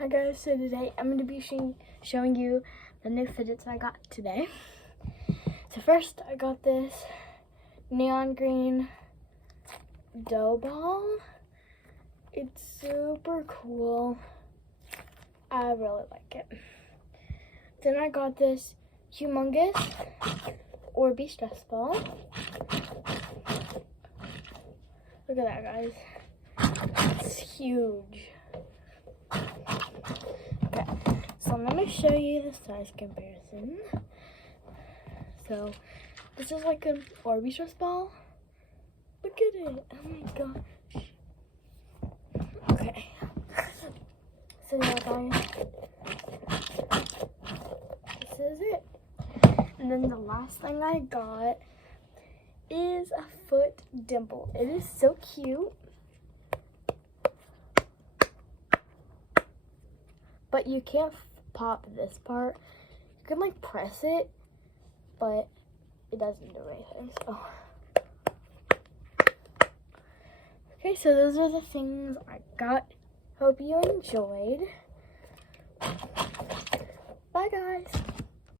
Hi guys, so today I'm going to be showing you the new fidgets I got today. So first I got this neon green dough ball. It's super cool. I really like it. Then I got this humongous Orby stress ball. Look at that, guys. It's huge. Okay, so I'm going to show you the size comparison. So, this is like an Orby stress ball. Look at it. Oh my gosh. Okay. So yeah, guys. This is it. And then the last thing I got is a foot dimple. It is so cute. But you can't pop this part. You can like press it, but it doesn't do anything. So, okay, so those are the things I got. Hope you enjoyed. Bye, guys.